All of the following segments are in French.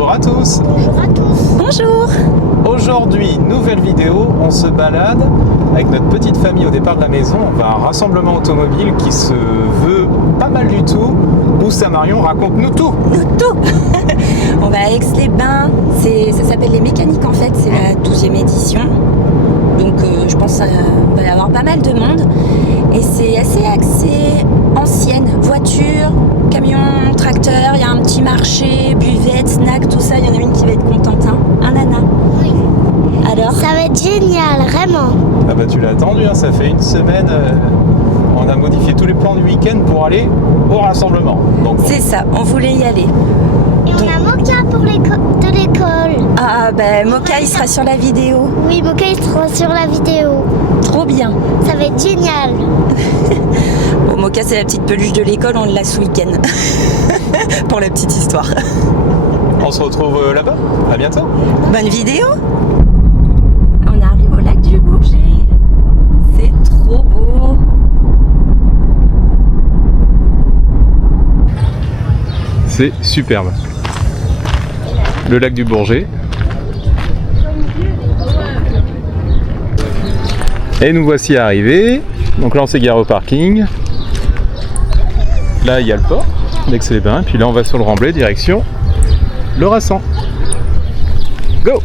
Bonjour à tous. Bonjour à tous. Bonjour. Aujourd'hui, nouvelle vidéo, on se balade avec notre petite famille au départ de la maison. On va à un rassemblement automobile qui se veut pas mal du tout. Où ça, Marion, raconte-nous tout. Nous tout. On va à Aix-les-Bains, ça s'appelle Les Mécaniques en fait, c'est la 12e édition. Donc je pense qu'il va y avoir pas mal de monde. Et c'est assez axé ancienne, voiture, camion, tracteur, il y a un petit marché, buvette, snack, tout ça. Il y en a une qui va être contente, hein. Un nana. Oui. Alors Ça va être génial, vraiment. Ah bah tu l'as attendu, hein, ça fait une semaine. On a modifié tous les plans du week-end pour aller au rassemblement. Donc, c'est ça, on voulait y aller. Et on a Moka pour de l'école. Ah ben Moka il sera sur la vidéo. Oui, Moka il sera sur la vidéo. Trop bien. Ça va être génial. Bon, Moka c'est la petite peluche de l'école, on l'a ce week-end. Pour la petite histoire. on se retrouve là-bas. À bientôt. Bonne vidéo. On arrive au lac du Bourget. C'est trop beau. C'est superbe. Le lac du Bourget. Et nous voici arrivés. Donc là on s'est garé au parking. Là il y a le port d'Aix-les-Bains. Puis là on va sur le remblai direction le Rassan. Go!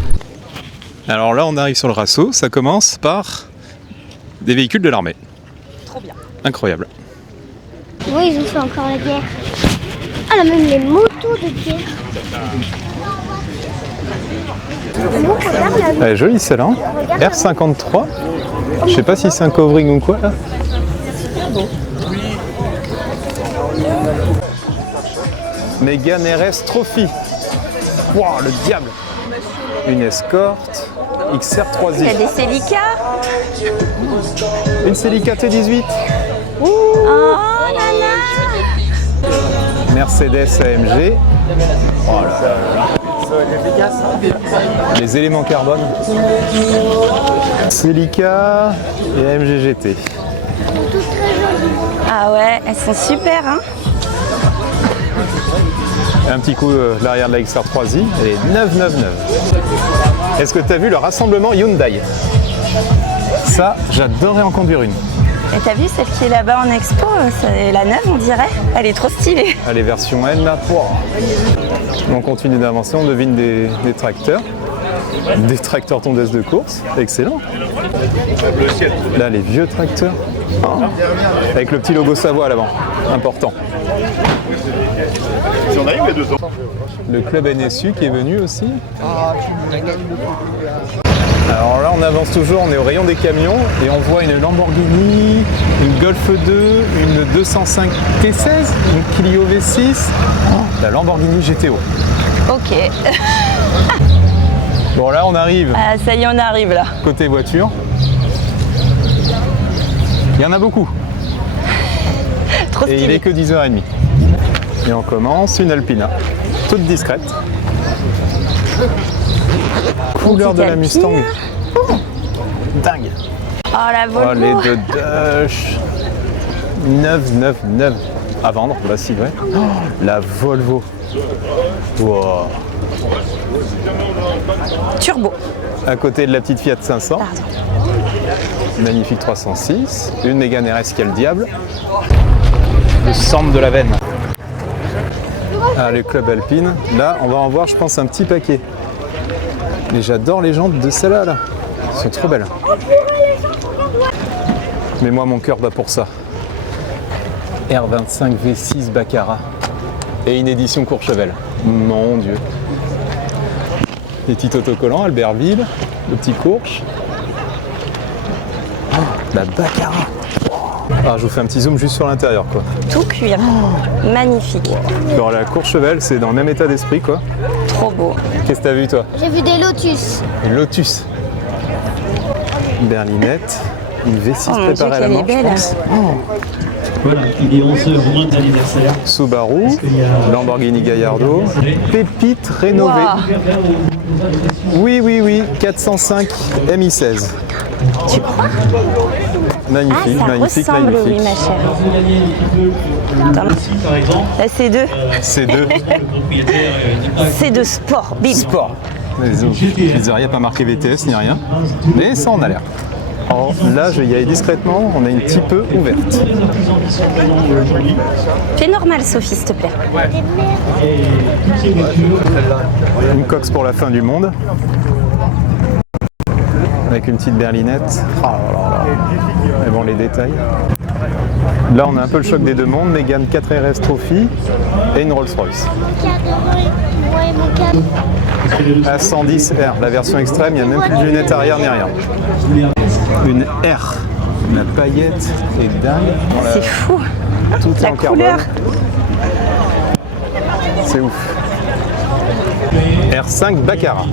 Alors là on arrive sur le Rasso. Ça commence par des véhicules de l'armée. Trop bien. Incroyable. Oui, ils ont fait encore la guerre. Ah, là, même les motos de guerre. Elle est jolie celle-là. Hein. R53. Je sais pas si c'est un covering ou quoi là. Mégane RS Trophy. Wow, le diable. Une escorte. XR3i. Il y a des Celica. Une Celica T18. Oh nana. Mercedes AMG. Oh là là là. Les éléments carbone. Celica et AMG GT. Ah ouais, elles sont super hein. Un petit coup l'arrière de la XR3i, elle est 999. Est-ce que tu as vu le rassemblement Hyundai? Ça, j'adorerais en conduire une. Et t'as vu celle qui est là-bas en expo, c'est la neuve on dirait. Elle est trop stylée. Allez, version N là. Wow. On continue d'avancer, on devine des tracteurs. Des tracteurs tondeuses de course, excellent. Là, les vieux tracteurs. Oh. Avec le petit logo Savoie à l'avant, important. Le club NSU qui est venu aussi. Alors là, on avance toujours, on est au rayon des camions et on voit une Lamborghini, une Golf 2, une 205 T16, une Clio V6, la Lamborghini GTO. Ok. Bon là, on arrive. Ah ça y est, on arrive là. Côté voiture. Il y en a beaucoup. Trop Et stylé. il est que 10h30. Et on commence une Alpina, toute discrète. Couleur de la Mustang. Dingue. Oh la Oh, Volvo. les deux Dush. 999 à vendre, bah si, ouais. Oh, la Volvo. Wow. Turbo. À côté de la petite Fiat 500. Pardon. Magnifique 306. Une Mégane RS qui a le diable. Le centre de la veine. Ah, le club alpine. Là, on va en voir, je pense, un petit paquet. Mais j'adore les jantes de celle-là. Là. Elles sont trop belles. Mais moi, mon cœur bat pour ça. R25 V6 Baccarat. Et une édition Courchevel. Mon Dieu. Les petits autocollants, Albertville. Le petit Courche. Oh, la Baccarat. Ah, je vous fais un petit zoom juste sur l'intérieur, quoi. Tout cuir. Magnifique. Alors la Courchevel, c'est dans le même état d'esprit, quoi. Trop beau. Qu'est-ce que t'as vu, toi? J'ai vu des Lotus. Une Lotus. Une berlinette. Une V6 Oh mon Dieu, préparée à la qu'elle est main, je belle. pense. Voilà, il est 11h moins d'anniversaire. Subaru, Lamborghini Gallardo, Pépite rénovée. Wow. Oui, oui, oui, 405 MI16. Tu crois? Magnifique, Ah, ça magnifique, ressemble, magnifique. oui, ma chère. Attends. Par exemple, La C2. C'est deux. le propriétaire C'est de sport. Bim. Sport. Pizzeria, pas marqué VTS ni rien. Mais ça en a l'air. Alors là, je vais y aller discrètement. On est un petit peu ouverte. Fais normal, Sophie, s'il te plaît. Une cox pour la fin du monde. Avec une petite berlinette. Ah là là là. Et bon, les détails. Là, on a un peu le choc des deux mondes. Mégane 4RS Trophy et une Rolls-Royce. Moi et mon câble. A110R, la version extrême, il n'y a même plus de lunettes arrière ni rien. Une R. La paillette est dingue. Voilà. C'est fou. Tout est La en couleur. carbone. C'est ouf. R5 Baccarat.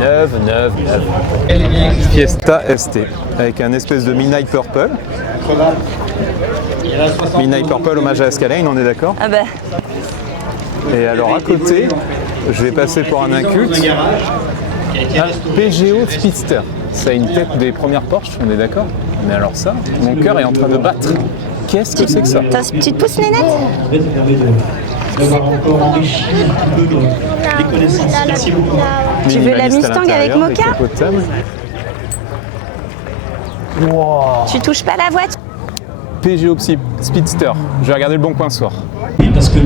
999. Fiesta ST. Avec un espèce de Midnight Purple. Midnight Purple, hommage à Escalade, on est d'accord? Ah bah, Et alors à côté, je vais passer pour un inculte. Un Peugeot Speedster. Ça a une tête des premières Porsche, on est d'accord? Mais alors ça, mon cœur est en train de battre. Qu'est-ce que c'est que ça? tu te pousses, Nénette? ça permet d'avoir encore enrichi un petit peu les connaissances. Merci beaucoup. Tu veux la Minimaliste à Mustang avec l'intérieur, mocha? décapotable. Wow. Tu touches pas la voiture? Peugeot Speedster. Je vais regarder le bon coin ce soir. Parce que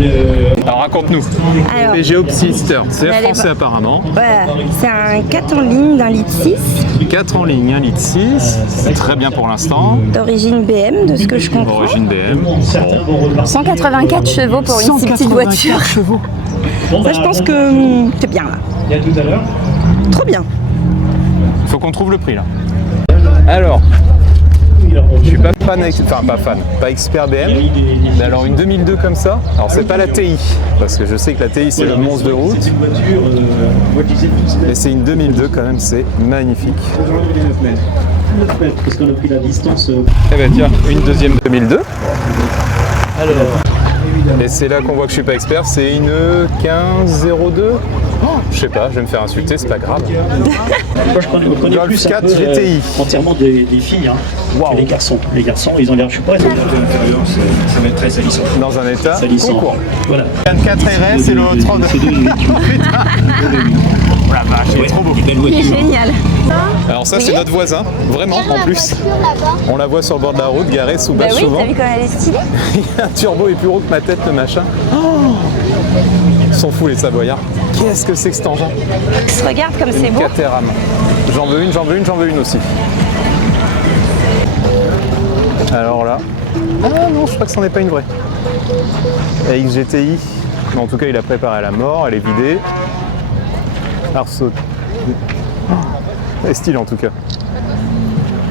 Alors raconte-nous. Alors, Peugeot Speedster, c'est Allez, français apparemment. voilà, c'est un 4 en ligne d'un litre 6, 4 en ligne, 1,6 litre, c'est très bien pour l'instant. d'origine BM, de ce que je comprends. Origine BM. certains vont repartir. 184 chevaux pour une si petite voiture. chevaux. Bon, Ça, je pense que c'est bien là. Il y a tout à l'heure. Trop bien. Faut qu'on trouve le prix là. Alors, je suis pas fan, enfin pas fan, pas expert BM. Mais alors une 2002 comme ça, alors c'est pas la TI, parce que je sais que la TI c'est le monstre de route, Cette voiture, moi je disais toutes ces mais c'est une 2002 quand même, c'est magnifique. 9 mètres. 9 mètres, parce qu'on a pris la distance. Eh ben tiens, une deuxième 2002. Alors, Et c'est là qu'on voit que je suis pas expert, c'est une 1502. Oh, je sais pas, je vais me faire insulter, c'est pas grave. moi je connais Golf plus un 4 peu, GTI. entièrement des filles hein, Waouh. que les garçons. Les garçons, ils ont l'air, je sais pas, ça va être très salissant. Dans un état Salissant. concours. Voilà. 24 RS et le 30. C'est deux véhicules. Oh la vache, il est trop beau. Belle Il est voiture. génial. Alors ça c'est notre voisin, vraiment en plus. On la voit sur le bord de la route, garée sous Bah bâche oui, souvent. t'as vu quand elle est stylée? Un turbo est plus gros que ma tête, le machin. Oh, ils sont fous les Savoyards. Qu'est-ce que c'est que cet engin? Regarde comme c'est beau. Caterham. J'en veux une, j'en veux une, j'en veux une aussi. Alors là. Ah non, je crois que c'en est pas une vraie. AX GTI. Mais en tout cas, il a préparé à la mort, elle est vidée. Arceau. Oh, elle est stylée en tout cas.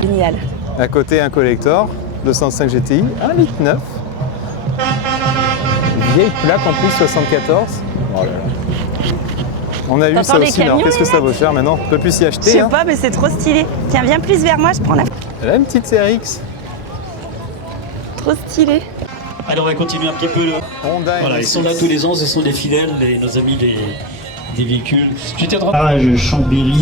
Génial. À côté, un collector. 205 GTI, 1,9 litre. Vieille plaque en plus, 74. Oh là là. On a eu T'entends ça les aussi, mais alors camions, qu'est-ce que ça vaut cher maintenant? On peut plus s'y Je acheter. sais Hein. pas, mais c'est trop stylé. Tiens, viens plus vers moi, je prends la. Elle a une petite CRX. Trop stylé. Alors on va continuer un petit peu. Honda. Voilà, ils sont là tous les ans, ce sont des fidèles, nos amis des véhicules. J'étais en train Chambéry.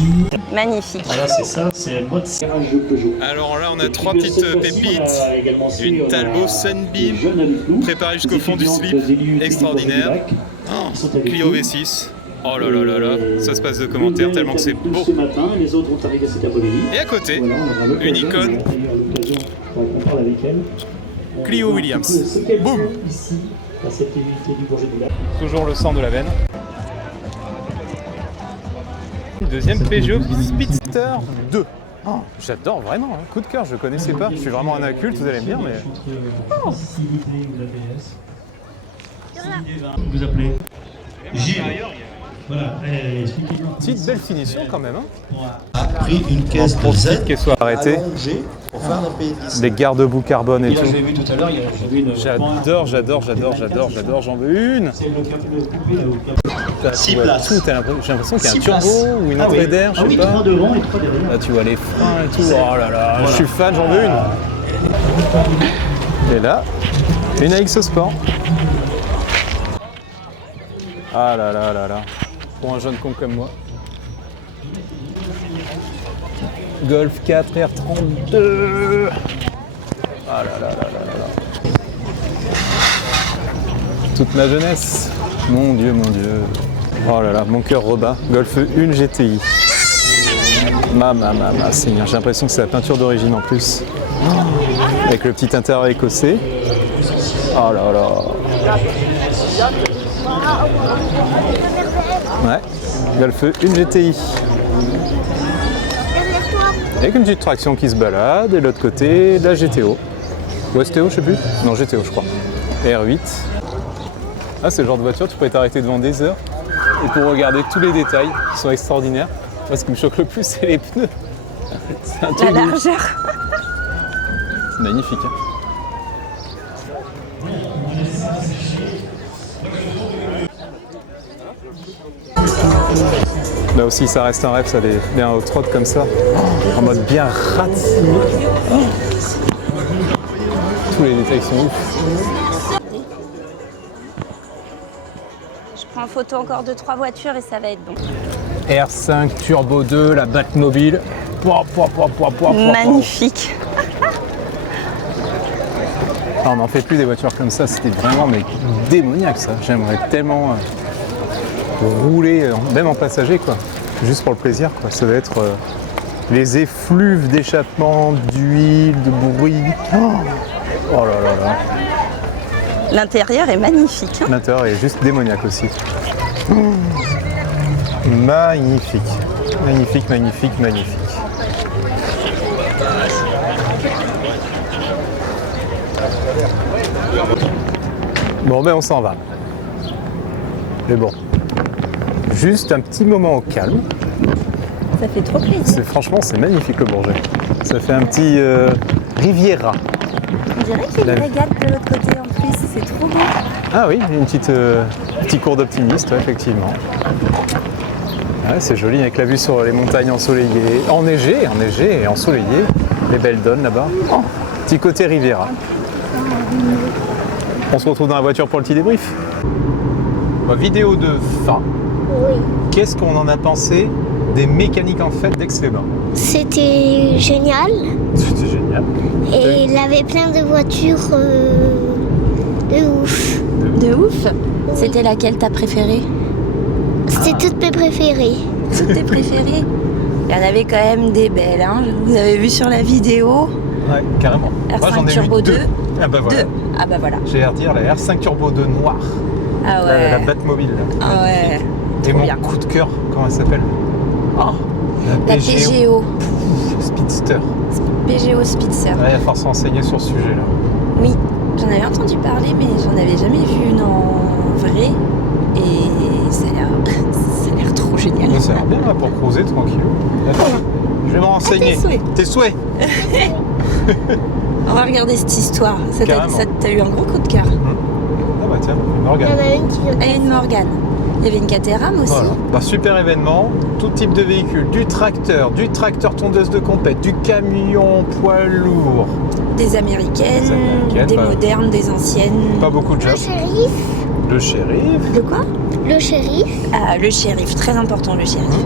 Magnifique. Voilà, c'est ça, c'est un mode garage Peugeot. Alors là, on a Et puis, trois de petites cette fois-ci, pépites. on a également su, Une on a Talbot des Sunbeam, jeunes avec nous, préparée jusqu'au des fond du étudiantes slip, d'élus extraordinaire. du bac, Oh, qui sont avec Clio nous. V6. Oh là là là là, ça se passe de commentaires L'une tellement que est c'est avec nous beau. Ce matin, les autres vont arriver cet après-midi. Et à côté, Voilà, on aura l'occasion, une icône. on a d'ailleurs l'occasion qu'on parle avec elle. On Clio voit un Williams. petit peu ce qu'elle Boum. fait ici, à cette unité du Bourget du Lac. Toujours le sang de la veine. Deuxième Peugeot Speedster 2. Oh, j'adore vraiment, hein. Coup de cœur, je connaissais pas. Je suis vraiment un inculte, vous allez me dire, mais. Vous appelez Gilles. Voilà, expliquez-nous. Petite belle finition quand même. Hein. A pris une caisse de Profite Z qu'elle soit arrêtée. allongée pour faire un PLS. Les garde-boue carbone et Et là, tout. je l'ai vu tout à l'heure, j'avais une. J'adore, j'en veux une. C'est le coupé, le 6 Ouais, places. tout, j'ai l'impression qu'il y a un 6 turbo places. ou une Ah entrée oui. d'air, je Ah sais oui, pas. 3 devant et 3 derrière. Là tu vois les freins et tout. Oh là là, je suis fan, j'en veux une. Et là, une AX Sport. Ah là là là là. Pour un jeune con comme moi. Golf 4 R32. Ah là là là là là là. Toute ma jeunesse. Mon Dieu, mon Dieu. Oh là là, mon cœur rebat. Golf 1 GTI. Ma Seigneur, j'ai l'impression que c'est la peinture d'origine en plus. Avec le petit intérieur écossais. Oh là là. Ouais, Golf 1 GTI. Avec une petite traction qui se balade, et de l'autre côté, la GTO. Ou STO, je sais plus. Non, GTO, je crois. R8. Ah, c'est le genre de voiture, tu pourrais t'arrêter devant des heures et pour regarder tous les détails qui sont extraordinaires. Moi, ce qui me choque le plus, c'est les pneus. C'est un La truc de ouf. largeur. C'est magnifique. Hein. Là aussi, ça reste un rêve, ça, les hot rod comme ça, en mode bien ratiné. Tous les détails sont ouf. Je prends en photo encore 2-3 voitures et ça va être bon. R5 Turbo 2, la Batmobile. Magnifique. Ah, on n'en fait plus des voitures comme ça, c'était vraiment mais démoniaque ça. J'aimerais tellement rouler, même en passager quoi, juste pour le plaisir quoi. Ça doit être les effluves d'échappement, d'huile, de bruit. Oh là là là. L'intérieur est magnifique. Hein. L'intérieur est juste démoniaque aussi. Magnifique. Magnifique, magnifique, magnifique. Bon ben on s'en va. Mais bon. Juste un petit moment au calme. Ça fait trop plaisir. Franchement c'est magnifique le Bourget. Ça fait un petit Riviera. On dirait qu'il y a une régate de l'autre côté en plus, c'est trop beau. Ah oui, une petite petit cours d'optimiste, ouais, effectivement. Ouais, c'est joli avec la vue sur les montagnes ensoleillées, enneigées et ensoleillées. Les belles donnes là-bas. Oh, petit côté Riviera. On se retrouve dans la voiture pour le petit débrief. Vidéo de fin. Oui. Qu'est-ce qu'on en a pensé des mécaniques en fait d'Aix-les-Bains? C'était génial. C'était génial. Et il avait plein de voitures de ouf. De ouf. C'était laquelle ta préférée? C'était toutes mes préférées. Toutes tes préférées? Il y en avait quand même des belles, hein. Vous avez vu sur la vidéo. Ouais, carrément. R5 Moi, j'en ai Turbo vu 2. Ah bah voilà. 2. Ah bah voilà. J'ai à dire la R5 Turbo 2 noire. Ah ouais. La Batmobile. Là. Ah ouais. Et Trop mon bien. coup de cœur, comment elle s'appelle? Oh, La PGO. Speedster. PGO Speedster. Ouais, il va falloir s'enseigner sur ce sujet-là. Oui, j'en avais entendu parler, mais j'en avais jamais vu une en vrai. Et ça a l'air trop génial. Mais ça a l'air bien là, pour cruiser tranquille. D'accord. Je vais me renseigner. tes souhaits. Tes souhaits. On va regarder cette histoire. Ça Carrément. t'a eu un gros coup de cœur. Ah bah tiens, une Il y Morgane. en a une qui vient. Et une Morgane. Il y avait une Caterham aussi. Voilà. Bah, super événement, tout type de véhicule, du tracteur tondeuse de compète, du camion poids lourd. Des américaines, Des des bah, modernes, des anciennes. Pas beaucoup de Le jobs. shérif. Le shérif, De quoi? Le shérif. Ah, le shérif, très important le shérif.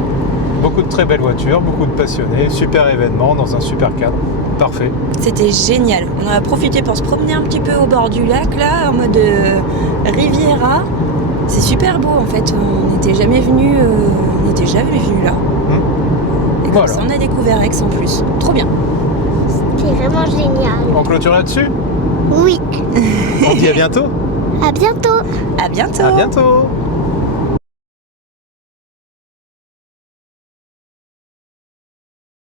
beaucoup de très belles voitures, beaucoup de passionnés, super événement dans un super cadre. Parfait. C'était génial. On en a profité pour se promener un petit peu au bord du lac, là, en mode Riviera. C'est super beau en fait. On n'était jamais venu là. Et comme Voilà. ça, on a découvert Aix en plus. Trop bien. C'était vraiment génial. On clôture là-dessus. Oui. On dit à bientôt. À bientôt. À bientôt. À bientôt.